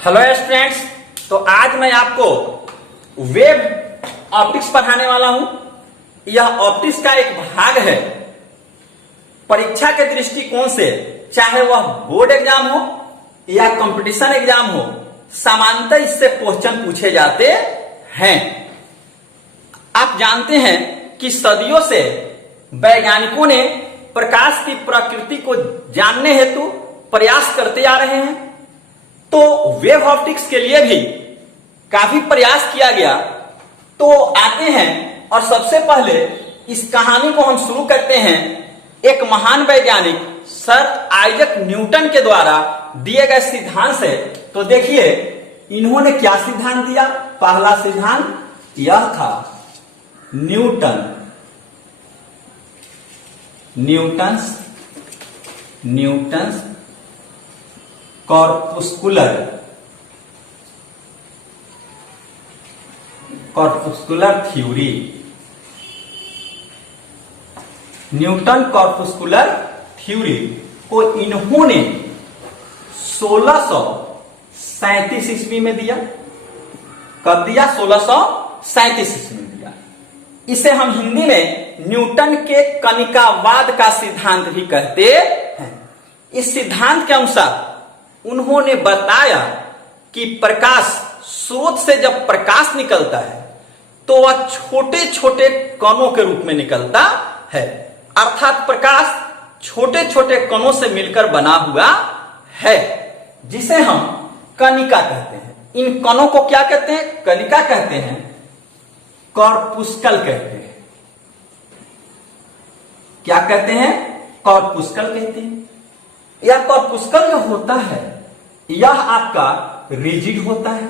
Hello students, तो आज मैं आपको वेब ऑप्टिक्स पढ़ाने वाला हूं। यह ऑप्टिक्स का एक भाग है। परीक्षा के दृष्टिकोण से चाहे वह बोर्ड एग्जाम हो या कंपटीशन एग्जाम हो, सामान्यतः इससे क्वेश्चन पूछे जाते हैं। आप जानते हैं कि सदियों से वैज्ञानिकों ने प्रकाश की प्रकृति को जानने हेतु प्रयास करते आ रहे हैं। तो वेव ऑप्टिक्स के लिए भी काफी प्रयास किया गया। तो आते हैं और सबसे पहले इस कहानी को हम शुरू करते हैं एक महान वैज्ञानिक सर आइजक न्यूटन के द्वारा दिए गए सिद्धांत से। तो देखिए इन्होंने क्या सिद्धांत दिया। पहला सिद्धांत यह था न्यूटन्स कॉर्पुस्कुलर थ्योरी। न्यूटन कॉर्पुस्कुलर थ्योरी को इन्होंने 1637 ईस्वी में दिया। कब दिया? 1637 ईस्वी में दिया। इसे हम हिंदी में न्यूटन के कणिकावाद का सिद्धांत भी कहते हैं। इस सिद्धांत के अनुसार उन्होंने बताया कि प्रकाश स्रोत से जब प्रकाश निकलता है तो वह छोटे छोटे कणों के रूप में निकलता है। अर्थात प्रकाश छोटे छोटे कणों से मिलकर बना हुआ है, जिसे हम कणिका कहते हैं। इन कणों को क्या कहते हैं? कणिका कहते हैं, कॉर्पुस्कल कहते हैं। क्या कहते हैं? कॉर्पुस्कल कहते हैं। यह कॉर्पुस्कल जो होता है यह आपका रिजिड होता है।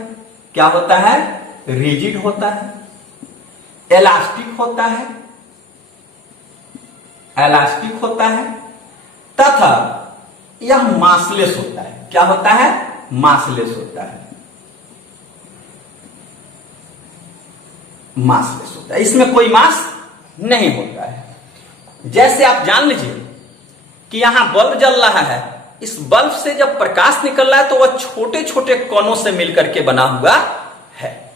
क्या होता है? रिजिड होता है, इलास्टिक होता है तथा यह मासलेस होता है। क्या होता है? मासलेस होता है। इसमें कोई मास नहीं होता है। जैसे आप जान लीजिए कि यहां बल्ब जल रहा है। इस बल्ब से जब प्रकाश निकल रहा है तो वह छोटे छोटे कणों से मिलकर के बना हुआ है।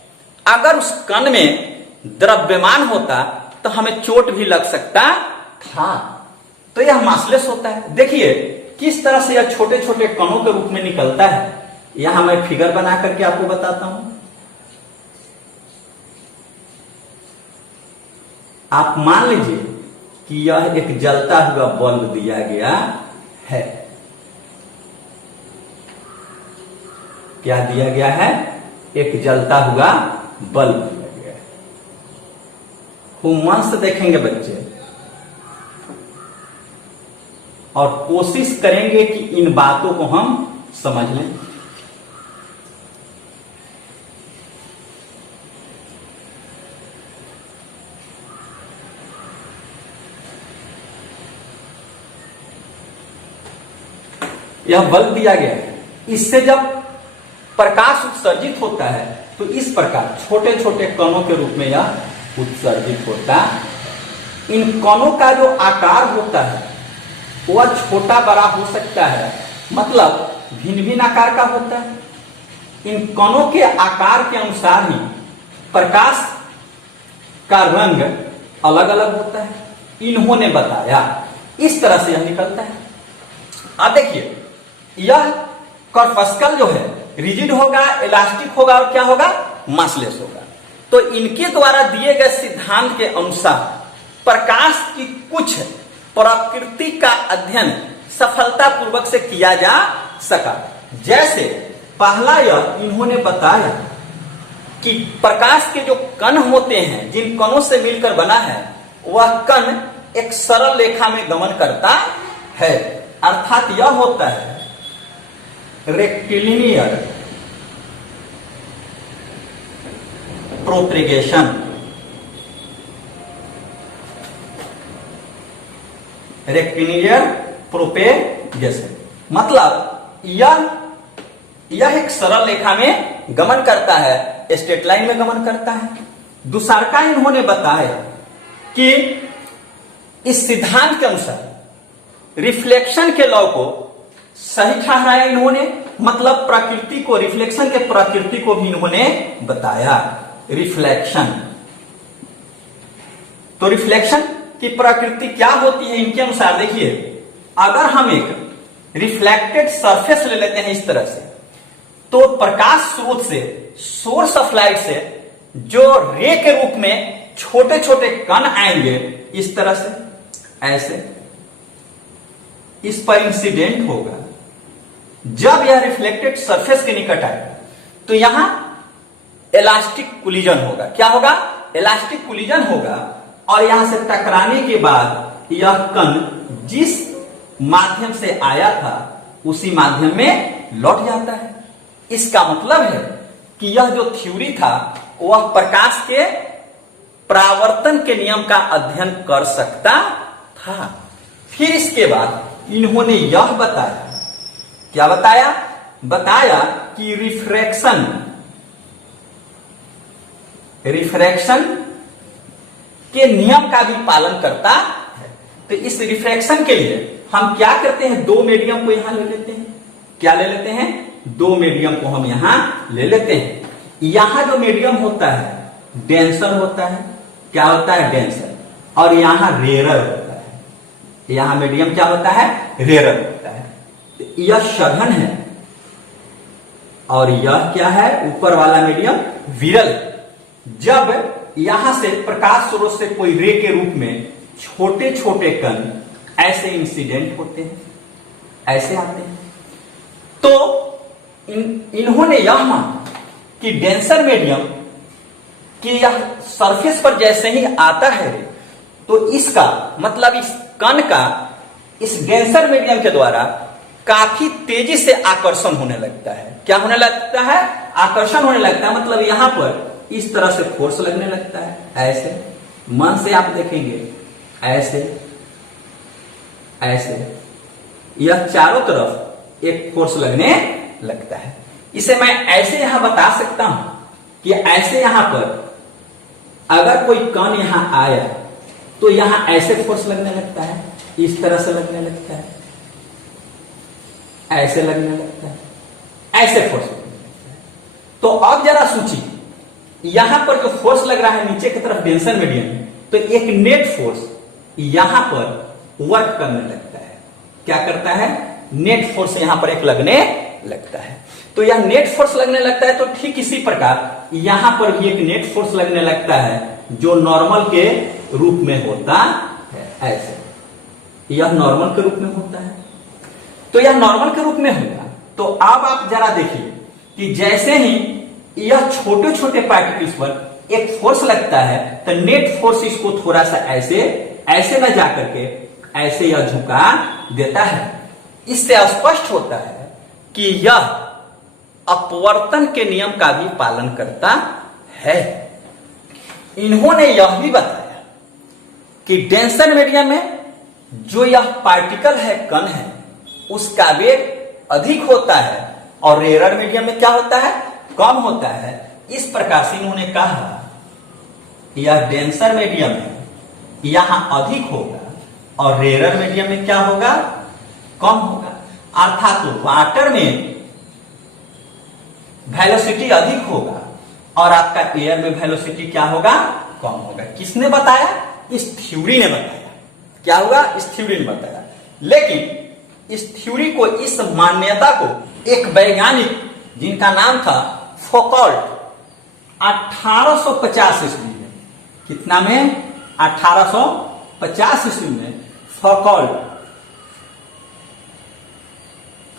अगर उस कण में द्रव्यमान होता तो हमें चोट भी लग सकता था। तो यह मासलेस होता है। देखिए किस तरह से यह छोटे छोटे कणों के रूप में निकलता है। यहां मैं फिगर बना करके आपको बताता हूं। आप मान लीजिए कि यह एक जलता हुआ बल्ब दिया गया है। क्या दिया गया है? एक जलता हुआ बल्ब दिया गया है। खूब मन से देखेंगे बच्चे और कोशिश करेंगे कि इन बातों को हम समझ लें। यह बल्ब दिया गया है। इससे जब प्रकाश उत्सर्जित होता है तो इस प्रकार छोटे छोटे कणों के रूप में यह उत्सर्जित होता है। इन कणों का जो आकार होता है वह छोटा बड़ा हो सकता है, मतलब भिन्न भिन्न आकार का होता है। इन कणों के आकार के अनुसार ही प्रकाश का रंग अलग अलग होता है। इन्होंने बताया इस तरह से यह निकलता है। अब देखिए यह कॉर्पस्कल जो है रिजिड होगा, इलास्टिक होगा और क्या होगा? मासलेस होगा। तो इनके द्वारा दिए गए सिद्धांत के अनुसार प्रकाश की कुछ प्रकृति का अध्ययन सफलतापूर्वक से किया जा सका। जैसे पहला यह इन्होंने बताया कि प्रकाश के जो कण होते हैं, जिन कणों से मिलकर बना है, वह कण एक सरल रेखा में गमन करता है। अर्थात यह होता है रेक्टिलिनियर प्रोपेगेशन। मतलब यह एक सरल रेखा में गमन करता है, स्ट्रेट लाइन में गमन करता है। दूसरा इन्होंने बताया कि इस सिद्धांत के अनुसार रिफ्लेक्शन के लॉ को सही ठहराया इन्होंने मतलब प्रकृति को, रिफ्लेक्शन के प्रकृति को भी इन्होंने बताया। रिफ्लेक्शन, तो रिफ्लेक्शन की प्रकृति क्या होती है इनके अनुसार? देखिए, अगर हम एक रिफ्लेक्टेड सरफेस ले लेते हैं इस तरह से, तो प्रकाश स्रोत से, सोर्स ऑफ लाइट से जो रे के रूप में छोटे छोटे कण आएंगे इस तरह से, ऐसे इस पर इंसिडेंट होगा। जब यह रिफ्लेक्टेड सरफेस के निकट आएगा तो यहां इलास्टिक कोलिजन होगा। क्या होगा? इलास्टिक कोलिजन होगा, और यहां से टकराने के बाद यह कण जिस माध्यम से आया था उसी माध्यम में लौट जाता है। इसका मतलब है कि यह जो थ्योरी था वह प्रकाश के परावर्तन के नियम का अध्ययन कर सकता था। फिर इसके बाद इन्होंने यह बताया, क्या बताया? बताया कि रिफ्रैक्शन के नियम का भी पालन करता है। तो इस रिफ्रैक्शन के लिए हम क्या करते हैं? दो मीडियम को यहां ले लेते हैं। क्या ले लेते हैं? दो मीडियम को हम यहां ले लेते हैं। यहां जो मीडियम होता है डेंसर होता है। क्या होता है? डेंसर। और यहां रेरर होता है। यहां मीडियम क्या होता है? रेरर होता है। यह सघन है और यह क्या है? ऊपर वाला मीडियम विरल। जब यहां से प्रकाश स्रोत से कोई रे के रूप में छोटे छोटे कण ऐसे इंसिडेंट होते हैं, ऐसे आते हैं, तो इन्होंने यह माना कि डेंसर मीडियम कि यह सरफेस पर जैसे ही आता है तो इसका मतलब इस कण का इस डेंसर मीडियम के द्वारा काफी तेजी से आकर्षण होने लगता है। क्या होने लगता है? आकर्षण होने लगता है। मतलब यहां पर इस तरह से फोर्स लगने लगता है, ऐसे। मन से आप देखेंगे, ऐसे ऐसे यह चारों तरफ एक फोर्स लगने लगता है। इसे मैं ऐसे यहां बता सकता हूं कि ऐसे यहां पर अगर कोई कण यहां आया तो यहां ऐसे फोर्स लगने लगता है, इस तरह से लगने लगता है, ऐसे लगने लगता है, ऐसे फोर्स लगने लगता है। तो अब जरा सोचिए, यहां पर जो फोर्स लग रहा है नीचे की तरफ डेंसर मीडियम में, तो एक नेट फोर्स यहां पर वर्क करने लगता है। क्या करता है? नेट फोर्स यहां पर एक लगने लगता है। तो यह नेट फोर्स लगने लगता है, तो ठीक इसी प्रकार यहां पर भी एक नेट फोर्स लगने लगता है जो नॉर्मल के रूप में होता है, ऐसे। यह नॉर्मल के रूप में होता है। तो यह नॉर्मल के रूप में होगा। तो अब आप जरा देखिए कि जैसे ही यह छोटे छोटे पार्टिकल्स पर एक फोर्स लगता है तो नेट फोर्स इसको थोड़ा सा ऐसे ऐसे न जाकर के ऐसे यह झुका देता है। इससे स्पष्ट होता है कि यह अपवर्तन के नियम का भी पालन करता है। इन्होंने यह भी बताया कि डेंसर मीडियम में जो यह पार्टिकल है, कण है, उसका वेग अधिक होता है और रेयर मीडियम में क्या होता है? कम होता है। इस प्रकार से इन्होंने कहा यह डेंसर मीडियम है, यहां अधिक होगा और रेयर मीडियम में क्या होगा? कम होगा। अर्थात वाटर में वेलोसिटी अधिक होगा और आपका एयर में वेलोसिटी क्या होगा? कम होगा। किसने बताया? इस थ्योरी ने बताया। क्या होगा? इस थ्योरी ने बताया। लेकिन इस थ्योरी को, इस मान्यता को एक वैज्ञानिक जिनका नाम था फौकॉल्ट, 1850 ईस्वी में, कितना में? 1850 ईस्वी में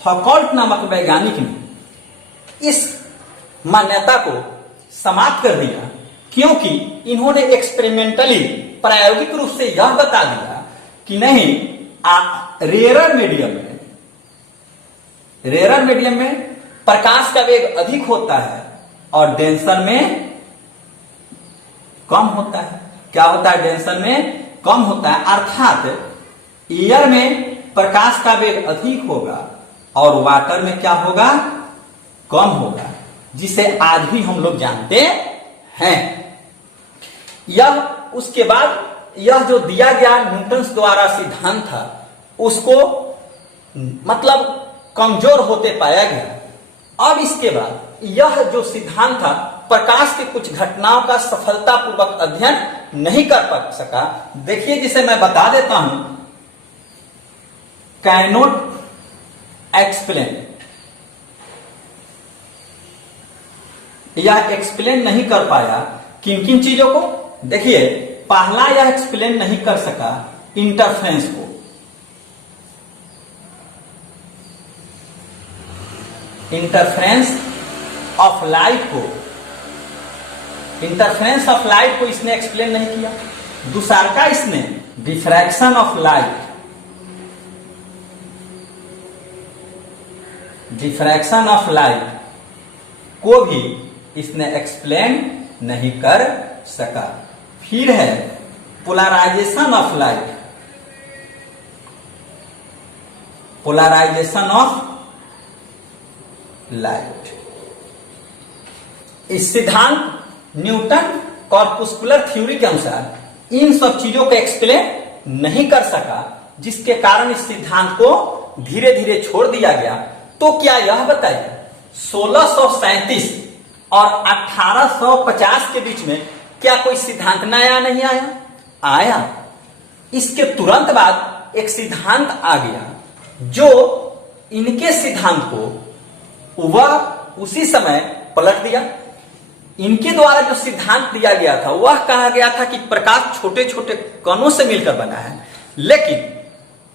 फौकॉल्ट नामक वैज्ञानिक ने इस मान्यता को समाप्त कर दिया, क्योंकि इन्होंने एक्सपेरिमेंटली, प्रायोगिक रूप से यह बता दिया कि नहीं, रेयर मीडियम में प्रकाश का वेग अधिक होता है और डेंसर में कम होता है। क्या होता है? डेंसर में कम होता है। अर्थात एयर में प्रकाश का वेग अधिक होगा और वाटर में क्या होगा? कम होगा, जिसे आज भी हम लोग जानते हैं। यह उसके बाद यह जो दिया गया न्यूटन द्वारा सिद्धांत था, उसको मतलब कमजोर होते पाया गया। अब इसके बाद यह जो सिद्धांत था, प्रकाश के कुछ घटनाओं का सफलतापूर्वक अध्ययन नहीं कर पा सका। देखिए, जिसे मैं बता देता हूं, कैनोट एक्सप्लेन, यह एक्सप्लेन नहीं कर पाया किन किन चीजों को। देखिए, पहला यह एक्सप्लेन नहीं कर सका इंटरफ्रेंस को, इंटरफ्रेंस ऑफ लाइट को, इंटरफ्रेंस ऑफ लाइट को इसने एक्सप्लेन नहीं किया। दूसरा का इसने diffraction of light, diffraction of light को भी इसने एक्सप्लेन नहीं कर सका। फिर है polarisation of light, polarisation of light. इस सिद्धांत न्यूटन कॉर्पुस्कुलर थ्योरी के अनुसार इन सब चीजों को एक्सप्लेन नहीं कर सका, जिसके कारण इस सिद्धांत को धीरे धीरे छोड़ दिया गया। तो क्या यह बताइए, 1637 और 1850 के बीच में क्या कोई सिद्धांत नया नहीं आया? आया। इसके तुरंत बाद एक सिद्धांत आ गया जो इनके सिद्धांत को वह उसी समय पलट दिया। इनके द्वारा जो सिद्धांत दिया गया था वह कहा गया था कि प्रकाश छोटे छोटे कणों से मिलकर बना है, लेकिन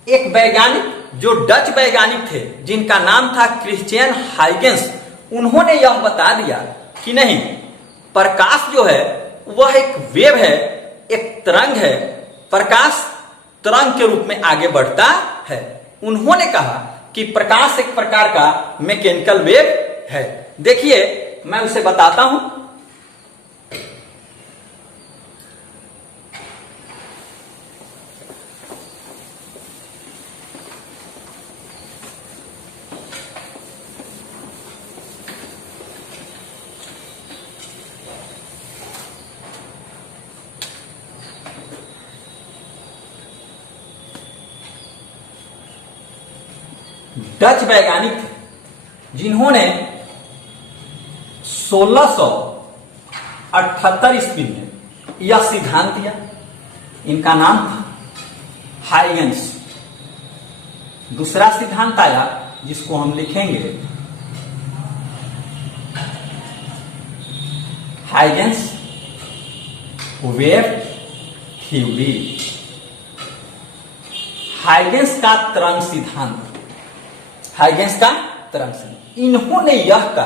एक वैज्ञानिक जो डच वैज्ञानिक थे जिनका नाम था क्रिश्चियन हाइगेंस, उन्होंने यह बता दिया कि नहीं, प्रकाश जो है वह एक वेव है, एक तरंग है, प्रकाश तरंग के रूप में आगे बढ़ता है। उन्होंने कहा कि प्रकाश एक प्रकार का मैकेनिकल वेव है। देखिए, मैं उसे बताता हूं। डच वैज्ञानिक थे जिन्होंने 1678 ईस्वी में यह सिद्धांत दिया। इनका नाम था हाइगेंस। दूसरा सिद्धांत आया जिसको हम लिखेंगे हाइगेंस वेव थ्योरी, हाइगेंस का तरंग सिद्धांत, हाइगेंस का तरंग सिद्धांत। इन्होंने यह कहा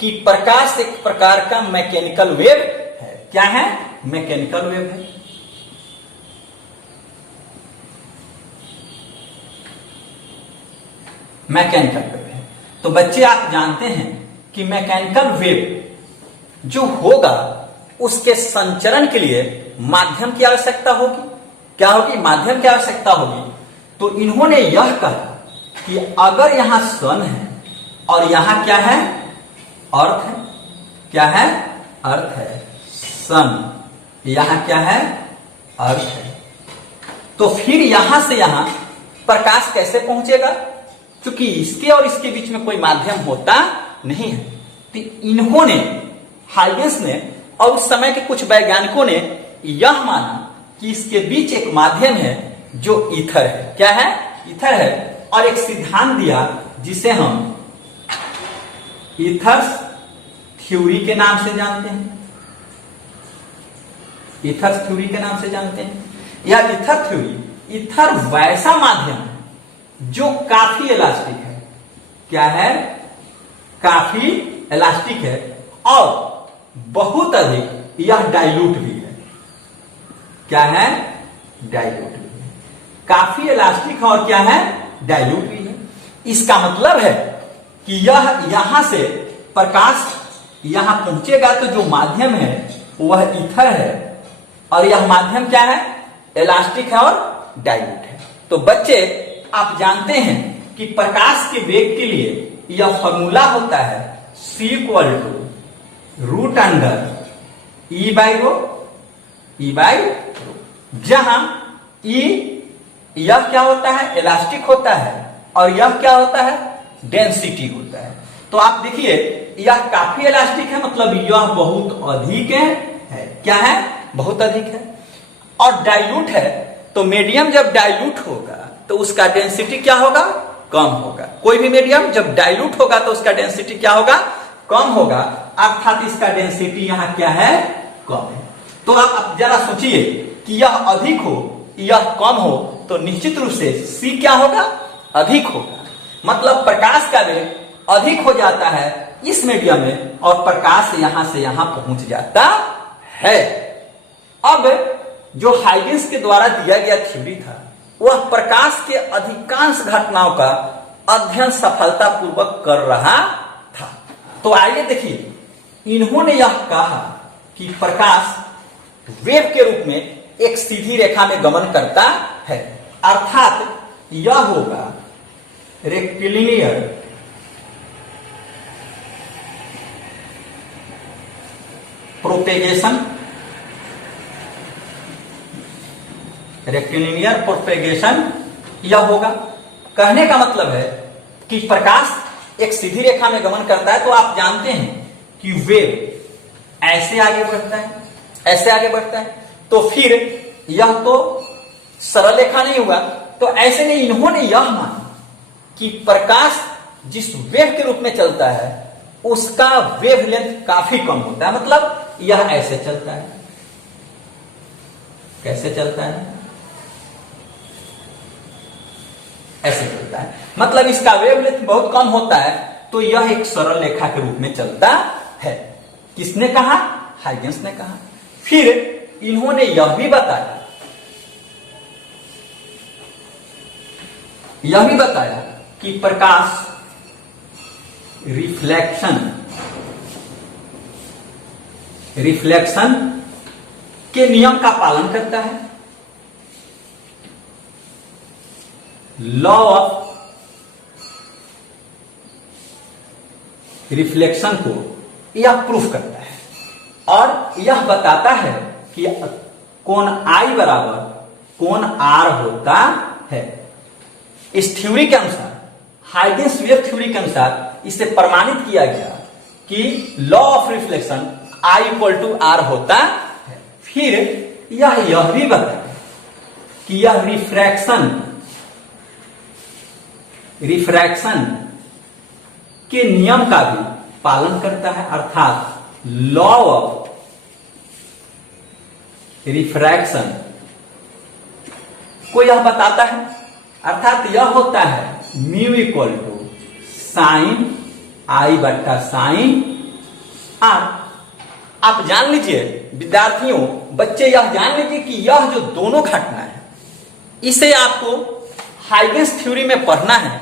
कि प्रकाश एक प्रकार का मैकेनिकल वेव है। क्या है? मैकेनिकल वेव है। मैकेनिकल वेव है। तो बच्चे, आप जानते हैं कि मैकेनिकल वेव जो होगा उसके संचरण के लिए माध्यम की आवश्यकता होगी। क्या होगी? माध्यम की आवश्यकता होगी। तो इन्होंने यह कहा कि अगर यहां सन है और यहां क्या है? अर्थ है। क्या है? अर्थ है। सन, यहां क्या है? अर्थ है। तो फिर यहां से यहां प्रकाश कैसे पहुंचेगा? क्योंकि इसके और इसके बीच में कोई माध्यम होता नहीं है। तो इन्होंने, हाइगेंस ने और उस समय के कुछ वैज्ञानिकों ने यह माना कि इसके बीच एक माध्यम है जो ईथर है। क्या है? ईथर है। और एक सिद्धांत दिया जिसे हम ईथर्स थ्योरी के नाम से जानते हैं। ईथर्स थ्योरी के नाम से जानते हैं। यह ईथर थ्योरी, ईथर वैसा माध्यम है जो काफी इलास्टिक है। क्या है? काफी इलास्टिक है और बहुत अधिक यह डाइल्यूट भी है। क्या है? डाइल्यूट भी है। काफी इलास्टिक और क्या है? डाइल्यूट भी है। इसका मतलब है कि यह यहां से प्रकाश यहां पहुंचेगा तो जो माध्यम है वह ईथर है और यह माध्यम क्या है? इलास्टिक है और डाइल्यूट है। तो बच्चे, आप जानते हैं कि प्रकाश के वेग के लिए यह फॉर्मूला होता है C = root under E by rho, E by rho, जहां E यह क्या होता है? इलास्टिक होता है और यह क्या होता है? डेंसिटी होता है। तो आप देखिए यह काफी इलास्टिक है, मतलब यह बहुत अधिक है। क्या है? बहुत अधिक है। और डाइल्यूट है, तो मीडियम जब डाइल्यूट होगा तो उसका डेंसिटी क्या होगा? कम होगा। कोई भी मीडियम जब डाइल्यूट होगा तो उसका डेंसिटी क्या होगा? कम होगा, अर्थात इसका डेंसिटी यहां क्या है? कम है। तो आप जरा सोचिए कि यह अधिक हो यह कम हो तो निश्चित रूप से C क्या होगा? अधिक होगा। मतलब प्रकाश का वेग अधिक हो जाता है इस मीडियम में और प्रकाश यहां से यहां पहुंच जाता है। अब जो हाइगेंस के द्वारा दिया गया थ्योरी था वह प्रकाश के अधिकांश घटनाओं का अध्ययन सफलतापूर्वक कर रहा था। तो आइए देखिए, इन्होंने यह कहा कि प्रकाश वेव के रूप में एक सीधी रेखा में गमन करता है, अर्थात यह होगा रेक्टिलिनियर प्रोपेगेशन। रेक्टिलिनियर प्रोपेगेशन यह होगा। कहने का मतलब है कि प्रकाश एक सीधी रेखा में गमन करता है, तो आप जानते हैं कि वेव ऐसे आगे बढ़ता है, ऐसे आगे बढ़ता है, तो फिर यह तो सरल रेखा नहीं हुआ। तो ऐसे में इन्होंने यह माना कि प्रकाश जिस वेव के रूप में चलता है उसका वेवलेंथ काफी कम होता है। मतलब यह ऐसे चलता है। कैसे चलता है? ऐसे चलता है, मतलब इसका वेवलेंथ बहुत कम होता है, तो यह एक सरल रेखा के रूप में चलता है। किसने कहा? हाइगेंस ने कहा। फिर इन्होंने यह भी बताया कि प्रकाश रिफ्लेक्शन के नियम का पालन करता है। लॉ ऑफ रिफ्लेक्शन को यह प्रूफ करता है और यह बताता है कि कोण I बराबर कोण R होता है। इस थ्योरी के अनुसार, हाइगेंस वेव थ्योरी के अनुसार इसे प्रमाणित किया गया कि law of reflection I equal to R होता है। फिर यह भी बताया कि यह रिफ्रैक्शन के नियम का भी पालन करता है, अर्थात लॉ ऑफ रिफ्रैक्शन को यह बताता है, अर्थात यह होता है mu equal to sine I बट्टा साइन R। आप जान लीजिए विद्यार्थियों, बच्चे यह जान लीजिए कि यह जो दोनों घटना है इसे आपको हाइगेंस थ्योरी में पढ़ना है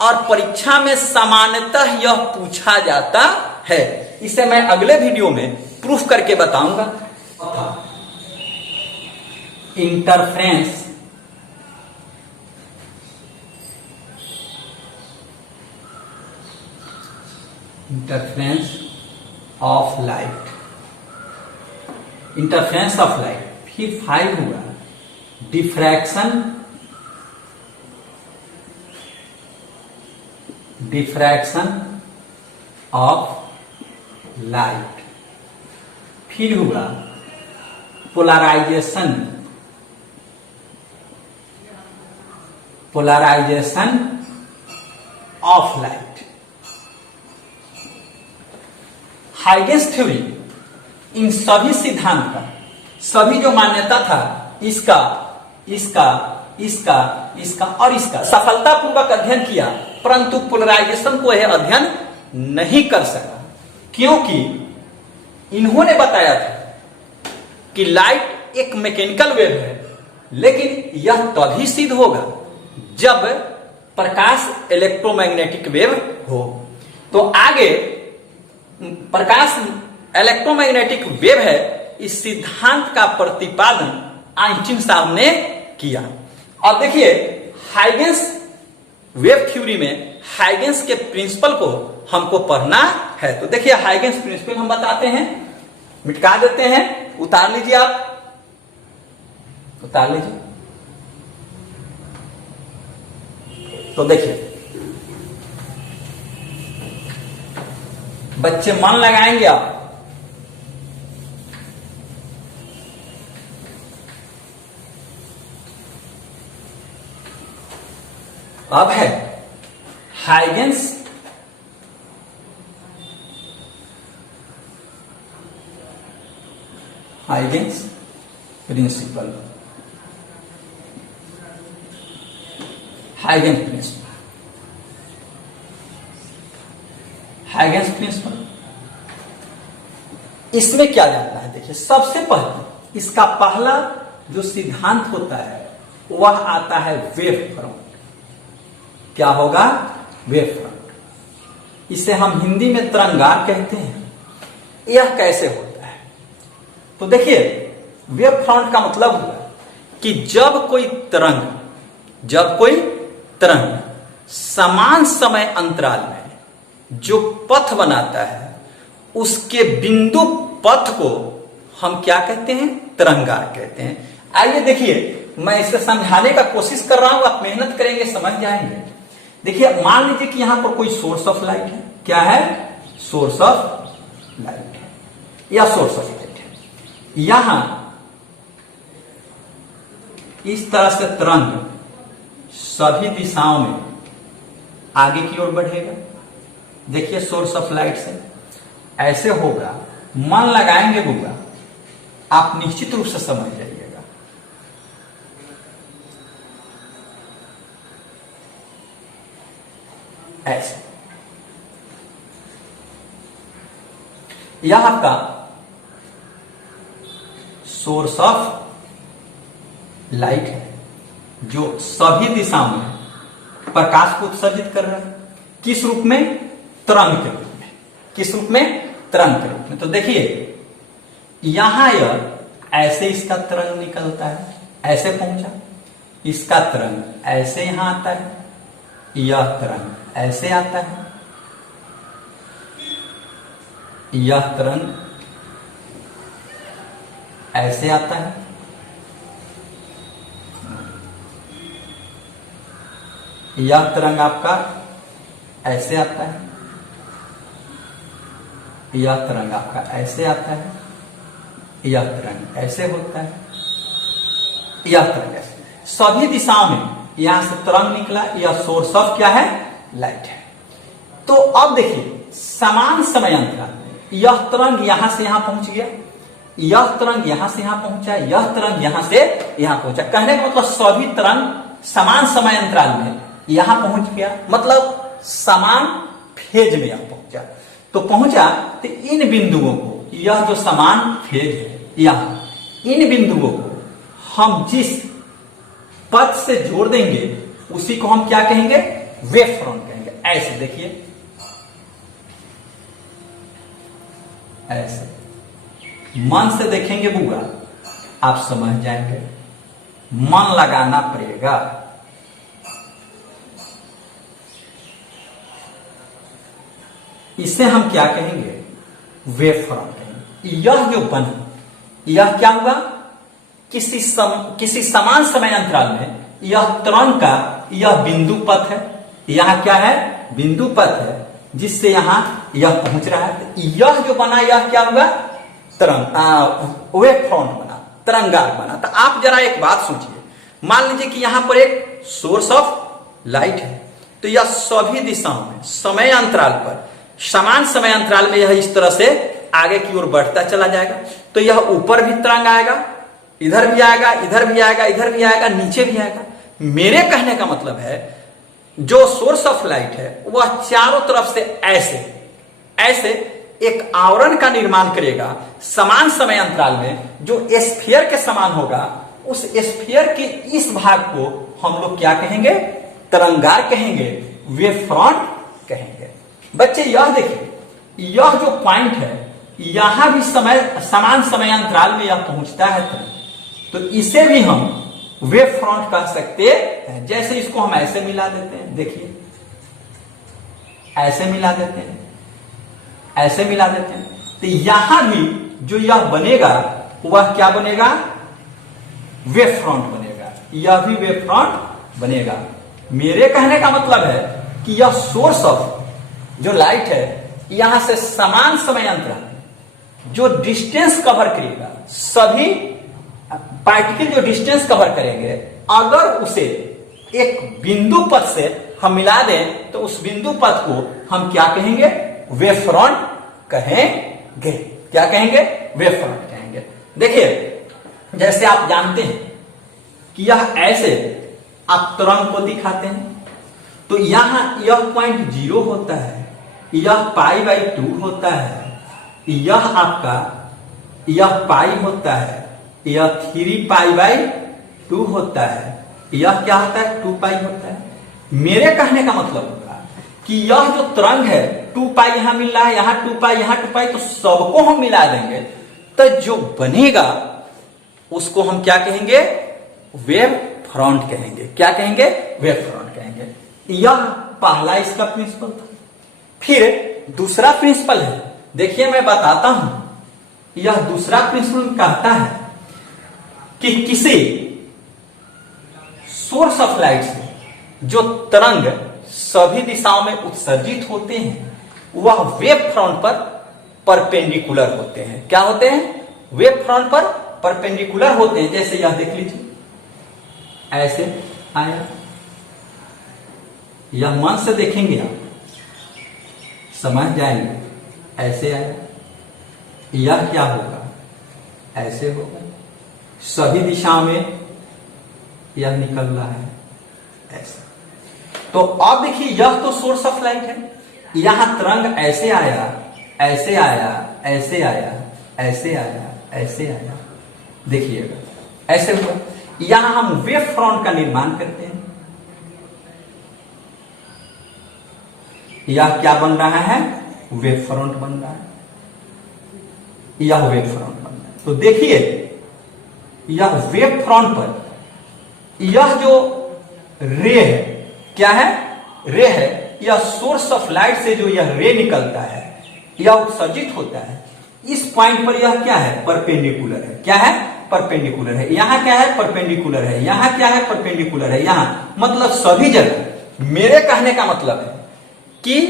और परीक्षा में सामान्यतः यह पूछा जाता है। इसे मैं अगले वीडियो में प्रूफ करके बताऊंगा। Interference of light. फिर 5 हुआ डिफ्रैक्शन ऑफ लाइट। फिर हुआ polarisation of light. Huygens theory इन सभी सिद्धांत का, सभी जो मान्यता था इसका और इसका सफलतापूर्वक अध्ययन किया, परंतु पोलराइजेशन को यह अध्ययन नहीं कर सका, क्योंकि इन्होंने बताया था कि लाइट एक मैकेनिकल वेव है, लेकिन यह तभी सिद्ध होगा जब प्रकाश इलेक्ट्रोमैग्नेटिक वेव हो। तो आगे प्रकाश इलेक्ट्रोमैग्नेटिक वेव है, इस सिद्धांत का प्रतिपादन आइंस्टीन साहब ने किया। और देखिए हाइगेंस वेव थ्योरी में हाइगेंस के प्रिंसिपल को हमको पढ़ना है। तो देखिए हाइगेंस प्रिंसिपल हम बताते हैं, मिटा देते हैं, उतार लीजिए, आप उतार लीजिए। तो देखिए बच्चे मन लगाएंगे आप। अब है हाइगेंस प्रिंसिपल। हाइगेंस प्रिंसिपल इसमें क्या जानना है? देखिए, सबसे पहले इसका पहला जो सिद्धांत होता है वह आता है वेव फ्रंट। क्या होगा? Wave front. इसे हम हिंदी में तरंगार कहते हैं। यह कैसे होता है? तो देखिए, वेव फ्रंट का मतलब हुआ कि जब कोई तरंग समान समय अंतराल में जो पथ बनाता है उसके बिंदु पथ को हम क्या कहते हैं? तरंगार कहते हैं। आइए देखिए, मैं इसे समझाने का कोशिश कर रहा हूं, आप मेहनत करेंगे समझ जाएंगे। देखिए, मान लीजिए कि यहां पर कोई सोर्स ऑफ लाइट है। क्या है? सोर्स ऑफ लाइट है या सोर्स ऑफ लाइट है। यहां इस तरह से तरंग सभी दिशाओं में आगे की ओर बढ़ेगा। देखिए, सोर्स ऑफ लाइट से ऐसे होगा। मन लगाएंगे होगा, आप निश्चित रूप से समझ जाइएगा। ऐसे यह आपका सोर्स ऑफ लाइट है जो सभी दिशाओं में प्रकाश को उत्सर्जित कर रहा है। किस रूप में? तरंग के रूप में। किस रूप में? तरंग के रूप में। तो देखिए, यहां यह ऐसे इसका तरंग निकलता है, ऐसे पहुंचा। इसका तरंग ऐसे यहां आता है, यह तरंग ऐसे आता है, यह तरंग ऐसे आता है, यह तरंग आपका ऐसे आता है, यह तरंग आपका ऐसे आता है, यह तरंग ऐसे होता है, यह तरंग ऐसे। सभी दिशाओं में यहां से तरंग निकला। यह सोर्स ऑफ क्या है? लाइट है। तो अब देखिए, समान समय अंतराल में यह तरंग यहां से यहां पहुंच गया, यह तरंग यहां से यहां पहुंचा, यह तरंग यहां से यहां पहुंचा। कहने का मतलब सभी तरंग समान समय अंतराल में यहां पहुंच गया, मतलब समान फेज में यहां पहुंचा। तो पहुंचा तो इन बिंदुओं को, यह जो समान फेज है यहां, इन बिंदुओं को हम जिस पथ से जोड़ देंगे उसी को हम क्या कहेंगे? वेव फ्रंट कहेंगे। ऐसे देखिए, ऐसे मन से देखेंगे बुआ, आप समझ जाएंगे। मन लगाना पड़ेगा। इसे हम क्या कहेंगे? वेव फ्रंट कहेंगे। यह जो बना, यह क्या हुआ? किसी समान समय अंतराल में यह तरंग का यह बिंदु पथ है। यहां क्या है? बिंदु पथ है जिससे यहां यह पहुंच रहा है। तो यह जो बना, यह क्या हुआ? तरंग, वेव फ्रंट बना, तरंगार बना। तो आप जरा एक बात सोचिए, मान लीजिए कि यहां पर एक सोर्स ऑफ लाइट है, तो यह सभी दिशाओं में समय अंतराल पर, समान समय अंतराल में यह इस तरह से आगे की ओर बढ़ता चला जाएगा। तो यह ऊपर भी तरंग आएगा, इधर भी आएगा, इधर भी आएगा, इधर भी आएगा, नीचे भी आएगा। मेरे कहने का मतलब है, जो सोर्स ऑफ लाइट है वह चारों तरफ से ऐसे ऐसे एक आवरण का निर्माण करेगा समान समय अंतराल में, जो स्फीयर के समान होगा। उस स्फीयर के इस भाग को हम लोग क्या कहेंगे? तरंगार कहेंगे, वेव फ्रंट कहेंगे। बच्चे यह देखिए, यह जो पॉइंट है यहां भी समान समय अंतराल में यह पहुंचता है, तो इसे भी हम वेव फ्रंट कह सकते हैं। जैसे इसको हम ऐसे मिला देते हैं, देखिए ऐसे मिला देते हैं, ऐसे मिला देते हैं। तो यहां भी जो यह बनेगा वह क्या बनेगा? वेव फ्रंट बनेगा। यह भी वेव फ्रंट बनेगा। मेरे कहने का मतलब है कि यह सोर्स ऑफ जो लाइट है यहां से समान समय अंतराल में जो डिस्टेंस कवर करेगा, सभी पार्टिकल जो डिस्टेंस कवर करेंगे, अगर उसे एक बिंदु पथ से हम मिला दें तो उस बिंदु पथ को हम क्या कहेंगे? वेव फ्रंट कहेंगे। क्या कहेंगे? वेव फ्रंट कहेंगे। देखिए, जैसे आप जानते हैं कि यह ऐसे आप तरंग को दिखाते हैं, तो यहां यह पॉइंट 0 होता है, यह π/2 होता है, यह आपका यह पाई होता है, यह 3π/2 होता है, यह क्या होता है? 2π होता है। मेरे कहने का मतलब होगा कि यह जो तरंग है 2π यहां मिल रहा है, यहां 2π, यहां 2π, तो सबको हम मिला देंगे तो जो बनेगा उसको हम क्या कहेंगे? वेव फ्रंट कहेंगे। क्या कहेंगे? वेव फ्रंट कहेंगे। यह पहला इसका प्रिंसिपल था। फिर दूसरा प्रिंसिपल है, देखिए मैं बताता हूं। यह दूसरा प्रिंसिपल कहता है कि किसी सोर्स ऑफ लाइट से जो तरंग सभी दिशाओं में उत्सर्जित होते हैं वह वेव फ्रंट पर परपेंडिकुलर होते हैं। क्या होते हैं? वेव फ्रंट पर परपेंडिकुलर होते हैं। जैसे यह देख लीजिए, ऐसे आया, यह मन से देखेंगे आप समझ जाएंगे। ऐसे आया, यह क्या होगा? ऐसे होगा। सभी दिशाओं में यह निकल रहा है ऐसा। तो अब देखिए, यह तो सोर्स ऑफ लाइट है। यहां तरंग ऐसे आया, ऐसे आया, ऐसे आया, ऐसे आया, ऐसे आया, देखिएगा ऐसे हुआ। यहां हम वेव फ्रंट का निर्माण करते हैं। यह क्या बन रहा है? वेव फ्रंट बन रहा है। यह वेव फ्रंट बन रहा है। तो देखिए, यह वेव फ्रंट पर यह जो रे है, क्या है? रे है। यह सोर्स ऑफ लाइट से जो यह रे निकलता है, यह उत्सर्जित होता है। इस पॉइंट पर यह क्या है? परपेंडिकुलर है। क्या है? परपेंडिकुलर है। यहां क्या है? परपेंडिकुलर है। यहां क्या है? परपेंडिकुलर है। यहां मतलब सभी जगह। मेरे कहने का मतलब है कि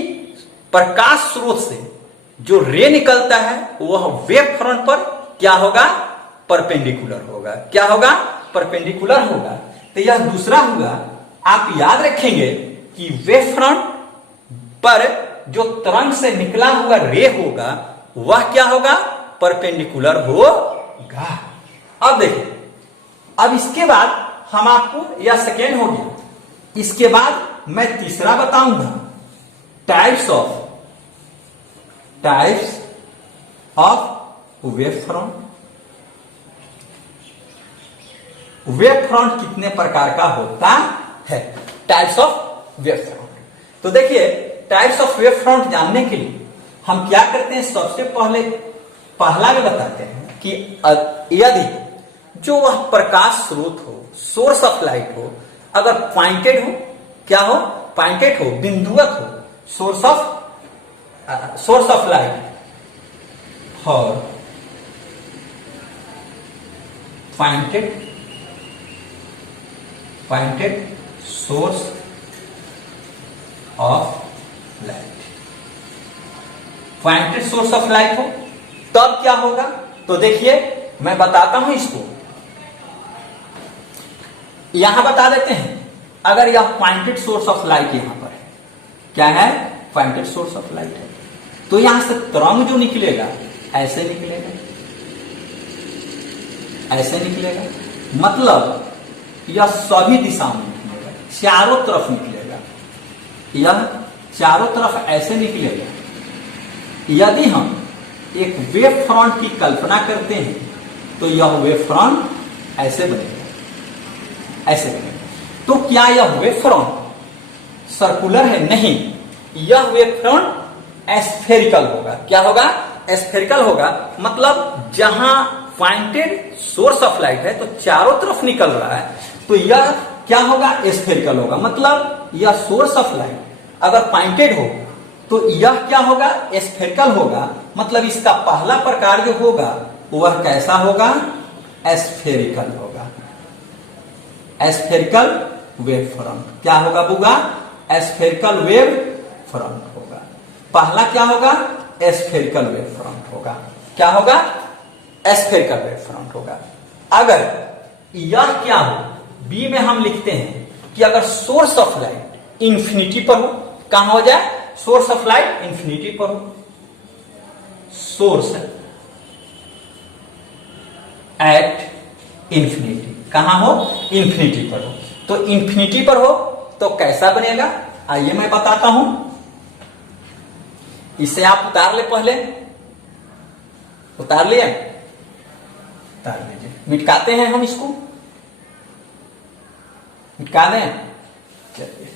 प्रकाश स्रोत से जो रे निकलता है वह वेव फ्रंट पर क्या होगा? परपेंडिकुलर होगा। क्या होगा? परपेंडिकुलर होगा। तो यह दूसरा होगा। आप याद रखेंगे कि वेव फ्रंट पर जो तरंग से निकला हुआ रे होगा वह क्या होगा? परपेंडिकुलर होगा। अब देखिए, अब इसके बाद हम आपको, यह सेकेंड हो गया, इसके बाद मैं तीसरा बताऊंगा, types of wave front. Wave front कितने प्रकार का होता है? Types of wave front. तो देखिए, टाइप्स ऑफ वेव फ्रंट जानने के लिए हम क्या करते हैं? सबसे पहला में बताते हैं कि यदि जो वह प्रकाश स्रोत हो, सोर्स ऑफ लाइट हो, अगर पॉइंटेड हो, क्या हो? पॉइंटेड हो, बिंदुवत हो, सोर्स ऑफ लाइट और pointed source of light, pointed source of light हो, तब क्या होगा? तो देखिए, मैं बताता हूं इसको। यहां बता देते हैं, अगर यह पॉइंटेड सोर्स ऑफ लाइट यहां पर है, क्या है? पॉइंटेड सोर्स ऑफ लाइट है, तो यहां से तरंग जो निकलेगा ऐसे निकलेगा, ऐसे निकलेगा। मतलब यह सभी दिशाओं में निकलेगा, चारों तरफ निकलेगा। यह चारों तरफ ऐसे निकलेगा। यदि हम एक वेव फ्रंट की कल्पना करते हैं तो यह वेव फ्रंट ऐसे बनेगा, ऐसे बनेगा। तो क्या यह वेव फ्रंट सर्कुलर है? नहीं, यह वेव फ्रंट एस्फेरिकल होगा। क्या होगा? एस्फेरिकल होगा। मतलब जहां पॉइंटेड सोर्स ऑफ लाइट है तो चारों तरफ निकल रहा है, तो यह क्या होगा? एस्फेरिकल होगा। मतलब यह सोर्स ऑफ लाइट अगर पॉइंटेड हो तो यह क्या होगा? एस्फेरिकल होगा। मतलब इसका पहला प्रकार जो होगा वह कैसा होगा? एस्फेरिकल होगा। एस्फेरिकल वेव फ्रंट क्या होगा बुआ? एस्फेरिकल वेव फ्रंट होगा। पहला क्या होगा, स्फेरिकल वेव फ्रंट होगा। क्या होगा, स्फेरिकल वेव फ्रंट होगा। अगर यह क्या हो, बी में हम लिखते हैं कि अगर सोर्स ऑफ लाइट इंफिनिटी पर हो, कहां हो जाए, सोर्स ऑफ लाइट इंफिनिटी पर हो, सोर्स एट इंफिनिटी, कहां हो, इंफिनिटी पर हो। तो इंफिनिटी पर हो तो कैसा बनेगा, आइए मैं बताता हूं। इसे आप उतार ले, पहले उतार लिए, उतार लीजिए, मिटकाते हैं हम इसको, मिटका दें। चलिए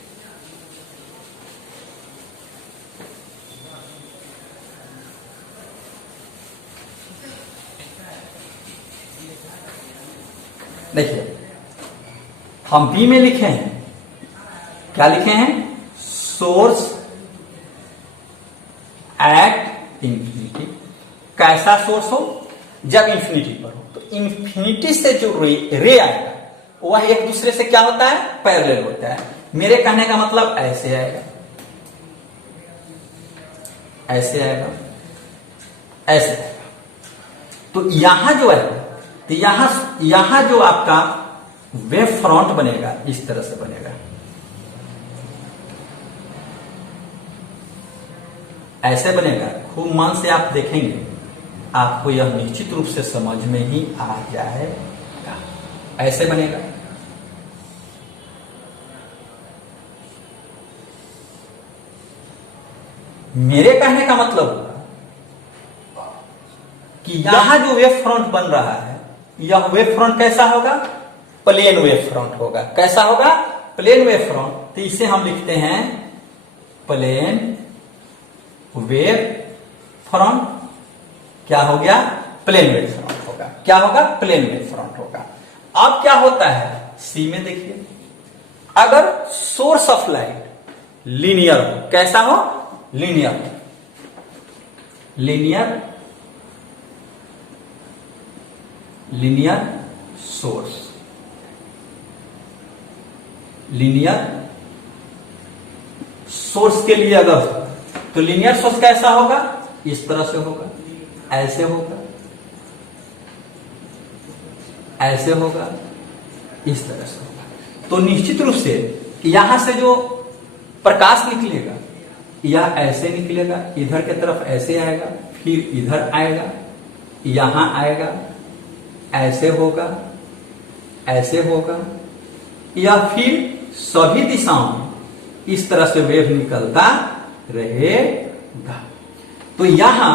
देखिए, हम बी में लिखे हैं, क्या लिखे हैं, सोर्स एट इंफिनिटी। कैसा सोर्स हो, जब इंफिनिटी पर हो। तो इंफिनिटी से जो रे आएगा वह एक दूसरे से क्या होता है, पैरेलल होता है। मेरे कहने का मतलब ऐसे आएगा, ऐसे आएगा, ऐसे आएगा। तो यहां जो है, तो यहां जो आपका वेव फ्रंट बनेगा इस तरह से बनेगा, ऐसे बनेगा। खूब मन से आप देखेंगे, आपको यह निश्चित रूप से समझ में ही आ जाएगा। ऐसे बनेगा, मेरे कहने का मतलब होगा कि यहां जो वेव फ्रंट बन रहा है, यह वेव फ्रंट कैसा होगा, प्लेन वेव फ्रंट होगा। कैसा होगा, प्लेन वेव फ्रंट। तो इसे हम लिखते हैं प्लेन वेव फ्रंट। क्या हो गया, प्लेन वेव फ्रंट होगा। क्या होगा, प्लेन वेव फ्रंट होगा। अब क्या होता है, सी में देखिए, अगर सोर्स ऑफ लाइट लीनियर हो, कैसा हो, linear, linear, linear source, linear source के लिए अगर, तो लीनियर सोर्स कैसा होगा, इस तरह से होगा, ऐसे होगा, ऐसे होगा, इस तरह से होगा। तो निश्चित रूप से यहां से जो प्रकाश निकलेगा यह ऐसे निकलेगा, इधर की तरफ ऐसे आएगा, फिर इधर आएगा, यहां आएगा, ऐसे होगा, ऐसे होगा, या फिर सभी दिशाओं में इस तरह से वेव निकलता रहेगा। तो यहां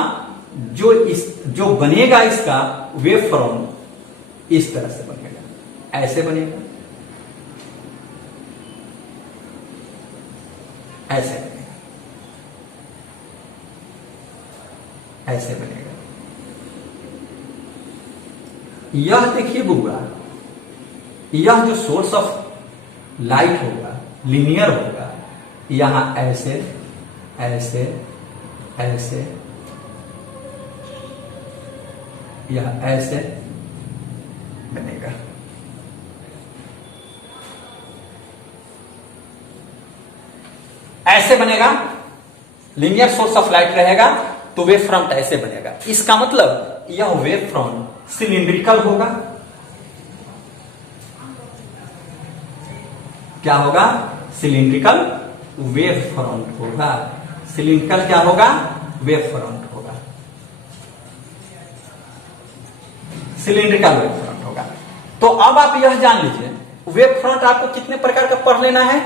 जो बनेगा इसका वेव फ्रंट इस तरह से बनेगा, ऐसे बनेगा, ऐसे बनेगा, ऐसे बनेगा। यह देखिए बुआ, यह जो सोर्स ऑफ लाइट होगा लीनियर होगा, यहां ऐसे, ऐसे, ऐसे, यह ऐसे बनेगा। ऐसे बनेगा, लीनियर सोर्स ऑफ लाइट रहेगा तो वेव फ्रंट ऐसे बनेगा। इसका मतलब यह वेव फ्रंट सिलिंड्रिकल होगा। क्या होगा, सिलिंड्रिकल वेव फ्रंट होगा। सिलिंड्रिकल क्या होगा, वेव फ्रंट होगा, सिलिंड्रिकल वेव फ्रंट होगा। तो अब आप यह जान लीजिए, वेव फ्रंट आपको कितने प्रकार का पढ़ लेना है,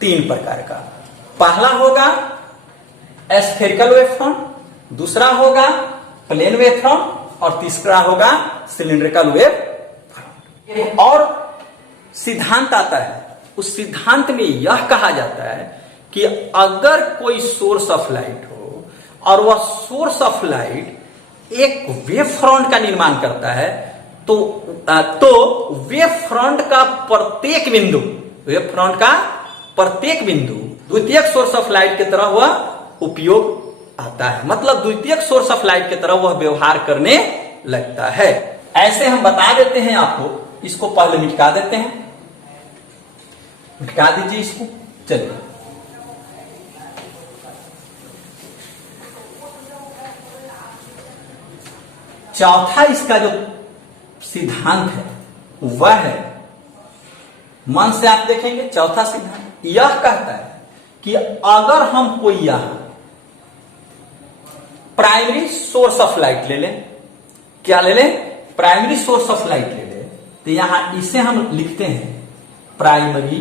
3 प्रकार का। पहला होगा स्फेरिकल वेव फ्रंट, दूसरा होगा प्लेन वेव फ्रंट, और तीसरा होगा सिलिंड्रिकल वेव फ्रंट। एक और सिद्धांत आता है, उस सिद्धांत में यह कहा जाता है कि अगर कोई सोर्स ऑफ लाइट हो और वह सोर्स ऑफ लाइट एक वेव फ्रंट का निर्माण करता है, तो वेव फ्रंट का प्रत्येक बिंदु, वेव फ्रंट का प्रत्येक बिंदु द्वितीयक सोर्स ऑफ लाइट की तरह वह उपयोग आता है। मतलब द्वितीयक सोर्स ऑफ लाइट की तरह वह व्यवहार करने लगता है। ऐसे हम बता देते हैं आपको, इसको पहले मिटा देते हैं, मिटा दीजिए इसको। चलिए चौथा इसका जो सिद्धांत है वह है, मन से आप देखेंगे, चौथा सिद्धांत यह कहता है कि अगर हम कोई यहां प्राइमरी सोर्स ऑफ लाइट ले लें, क्या ले लें, प्राइमरी सोर्स ऑफ लाइट ले लें, तो यहां इसे हम लिखते हैं प्राइमरी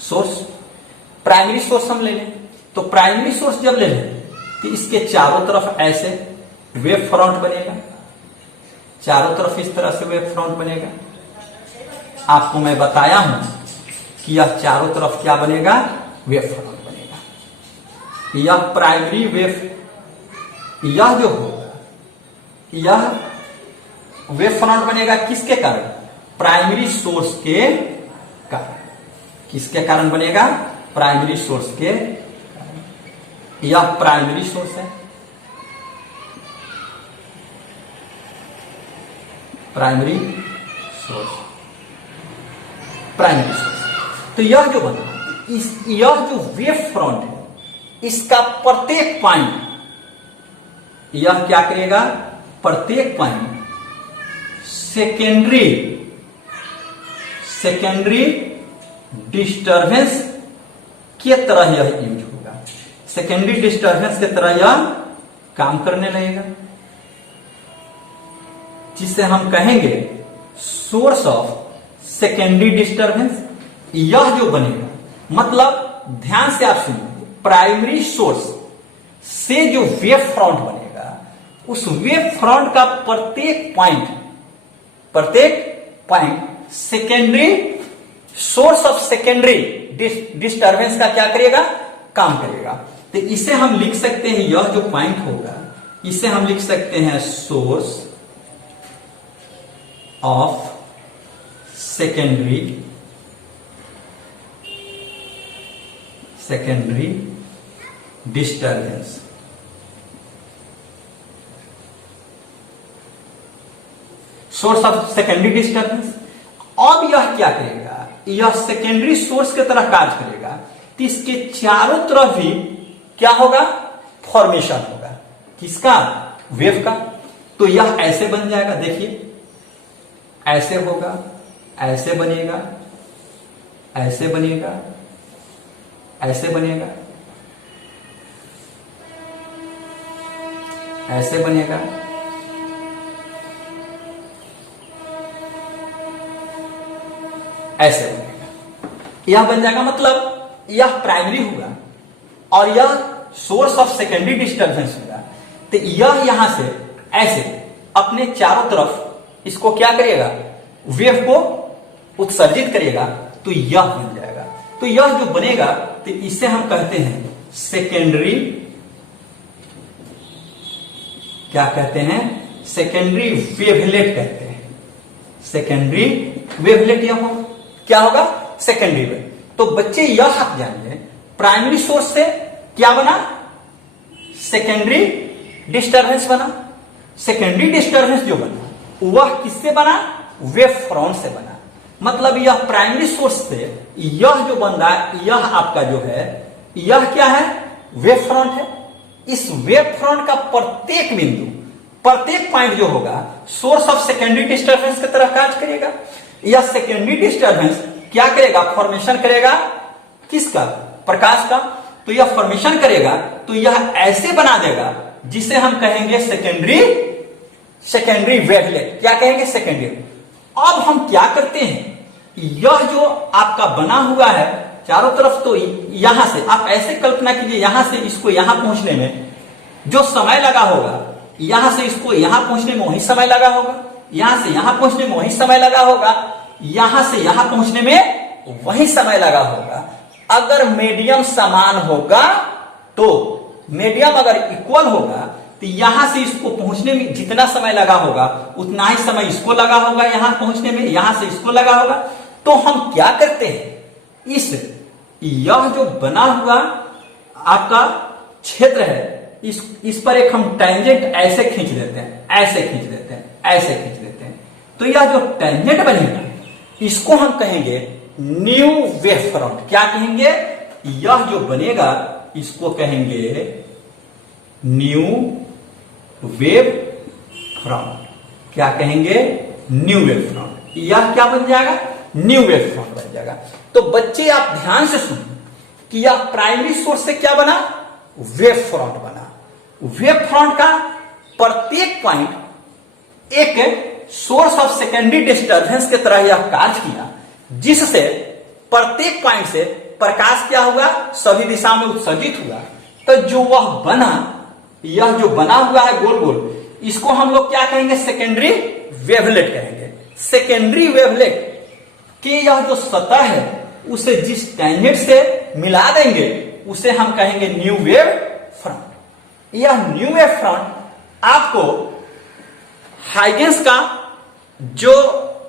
सोर्स। प्राइमरी सोर्स हम ले लें, तो प्राइमरी सोर्स जब ले लें तो इसके चारों तरफ ऐसे वेव फ्रंट बनेगा, चारों तरफ इस तरह से वेव फ्रंट बनेगा। आपको मैं बताया हूं कि यह चारों तरफ क्या बनेगा, वेव फ्रंट बनेगा। यह प्राइमरी वेव, यह जो होगा यह वेव फ्रंट बनेगा किसके कारण, प्राइमरी सोर्स के कारण। किसके कारण बनेगा, प्राइमरी सोर्स के कारण। यह प्राइमरी सोर्स है, प्राइमरी सोर्स। तो यह जो बना, यह जो वेव फ्रंट है इसका प्रत्येक पॉइंट, यह क्या करेगा, प्रत्येक पॉइंट सेकेंडरी डिस्टरबेंस के तरह यह यूज होगा, सेकेंडरी डिस्टरबेंस के तरह यह काम करने लगेगा, जिसे हम कहेंगे सोर्स ऑफ सेकेंडरी डिस्टरबेंस। यह जो बनेगा, मतलब ध्यान से आप सुनिए, प्राइमरी सोर्स से जो वेव फ्रंट बनेगा, उस वेव फ्रंट का प्रत्येक point secondary source of secondary disturbance का क्या करेगा, काम करेगा। तो इसे हम लिख सकते हैं, यह जो पॉइंट होगा इसे हम लिख सकते हैं source of secondary disturbance. Source of secondary disturbance. अब यह क्या करेगा, यह सेकेंडरी सोर्स की तरह कार्य करेगा, तो इसके चारों तरफ भी क्या होगा, फॉर्मेशन होगा, किसका, वेव का। तो यह ऐसे बन जाएगा, देखिए ऐसे होगा, ऐसे बनेगा, ऐसे बनेगा, ऐसे बनेगा, ऐसे बनेगा, ऐसे बनेगा। यह बन जाएगा, मतलब यह प्राइमरी होगा और यह सोर्स ऑफ सेकेंडरी डिस्टरबेंस होगा। तो यह यहां से ऐसे अपने चारों तरफ इसको क्या करेगा, वेव को उत्सर्जित करेगा, तो यह बन जाएगा। तो यह जो बनेगा, तो इसे हम कहते हैं सेकेंडरी, क्या कहते हैं, सेकेंडरी वेवलेट कहते हैं, सेकेंडरी वेवलेट। यह होगा, क्या होगा, सेकेंडरी वेव। तो बच्चे यह आप जानिए, प्राइमरी सोर्स से क्या बना, सेकेंडरी डिस्टरबेंस बना। सेकेंडरी डिस्टरबेंस जो बना वह किससे बना, वेव फ्रंट से बना। मतलब यह प्राइमरी सोर्स से यह जो बन रहा है, यह आपका जो है, यह क्या है, वेव फ्रंट है। इस वेव फ्रंट का प्रत्येक बिंदु, प्रत्येक पॉइंट जो होगा, सोर्स ऑफ सेकेंडरी डिस्टरबेंस की तरह कार्य करेगा। यह सेकेंडरी डिस्टरबेंस क्या करेगा, फॉर्मेशन करेगा, किसका, प्रकाश का। तो यह फॉर्मेशन करेगा, तो यह ऐसे बना देगा जिसे हम कहेंगे सेकेंडरी वेवलेट। क्या कहेंगे, सेकेंडरी। अब हम क्या करते हैं, यह जो आपका बना हुआ है चारों तरफ, तो यहां से आप ऐसे कल्पना कीजिए, यहां से इसको यहां पहुंचने में जो समय लगा होगा, यहां से इसको यहां पहुंचने में वही समय लगा होगा, यहां से यहां पहुंचने में वही समय लगा होगा, यहां से यहां पहुंचने में वही समय लगा होगा। अगर मीडियम समान होगा, तो मीडियम अगर इक्वल होगा, तो यहां से इसको पहुंचने में जितना समय लगा होगा उतना ही समय इसको लगा होगा, यहां पहुंचने में, यहां से इसको लगा होगा। तो हम क्या करते हैं, यह जो बना हुआ आपका क्षेत्र है, इस पर एक हम टेंजेंट ऐसे खींच देते हैं, ऐसे खींच देते हैं, ऐसे खींच देते हैं। तो यह जो टेंजेंट बनेगा, इसको हम कहेंगे न्यू वेव फ्रंट। क्या कहेंगे, यह जो बनेगा इसको कहेंगे न्यू वेव फ्रंट। क्या कहेंगे? New wave front. यह क्या बन जाएगा? न्यू वेव फ्रंट बन जाएगा। तो बच्चे आप ध्यान से सुनिए कि यह प्राइमरी सोर्स से क्या बना? वेव फ्रंट बना। वेव फ्रंट का प्रत्येक पॉइंट एक सोर्स ऑफ सेकेंडरी डिस्टर्बेंस की तरह यह कार्य किया, जिससे प्रत्येक पॉइंट से प्रकाश क्या हुआ? सभी दिशा में उत्सर्जित हुआ। तो जो वह बना, यह जो बना हुआ है गोल गोल, इसको हम लोग क्या कहेंगे? सेकेंडरी वेवलेट कहेंगे। सेकेंडरी वेवलेट के यह जो सतह है उसे जिस टेंजेंट से मिला देंगे उसे हम कहेंगे न्यू वेव फ्रंट। यह न्यू वेव फ्रंट आपको हाइगेंस का जो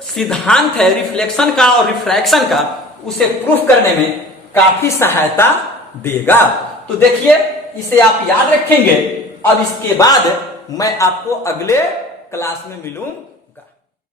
सिद्धांत है रिफ्लेक्शन का और रिफ्रैक्शन का, उसे प्रूफ करने में काफी सहायता देगा। तो देखिए, इसे आप याद रखेंगे। अब इसके बाद मैं आपको अगले क्लास में मिलूंगा।